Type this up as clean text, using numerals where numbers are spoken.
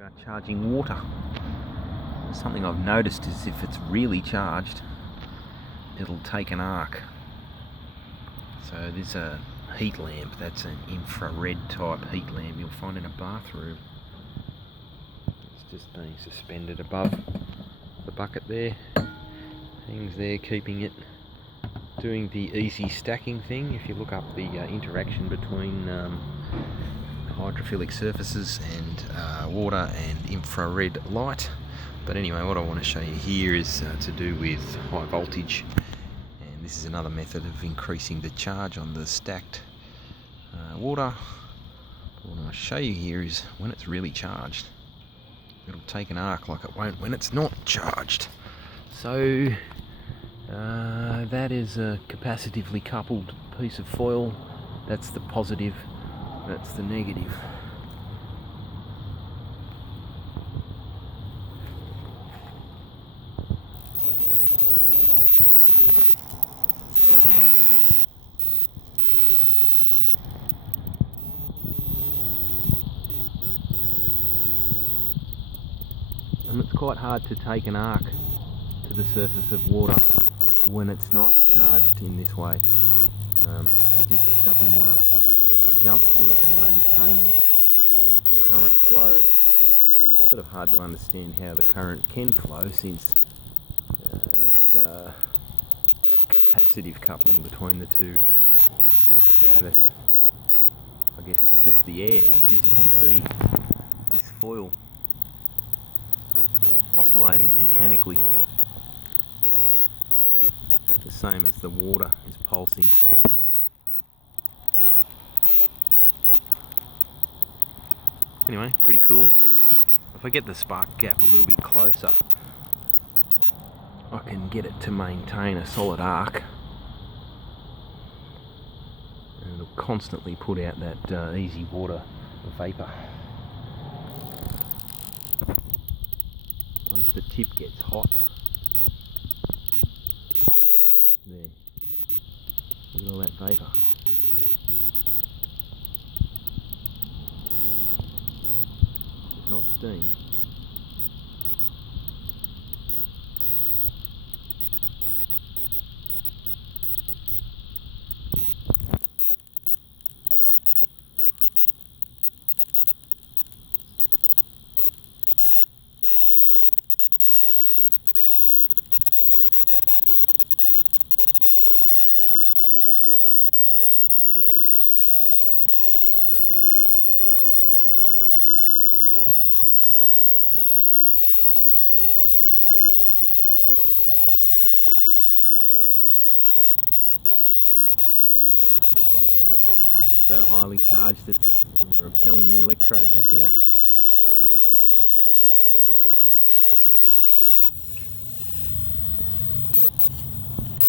We are charging water. Something I've noticed is if it's really charged, it'll take an arc. So there's a heat lamp, that's an infrared type heat lamp you'll find in a bathroom. It's just being suspended above the bucket there. Hangs there, keeping it, doing the easy stacking thing. If you look up the interaction between hydrophilic surfaces and water and infrared light. But anyway, what I want to show you here is to do with high voltage, and this is another method of increasing the charge on the stacked water. What I want to show you here is when it's really charged, it'll take an arc like it won't when it's not charged. So that is a capacitively coupled piece of foil. That's the positive, that's the negative. And it's quite hard to take an arc to the surface of water when it's not charged in this way. It just doesn't want to jump to it and maintain the current flow. It's sort of hard to understand how the current can flow since this capacitive coupling between the two. I guess it's just the air, because you can see this foil oscillating mechanically, the same as the water is pulsing. Anyway, pretty cool. If I get the spark gap a little bit closer, I can get it to maintain a solid arc, and it'll constantly put out that easy water vapour. Once the tip gets hot, there, look at all that vapour. Not steam. So highly charged it's repelling the electrode back out.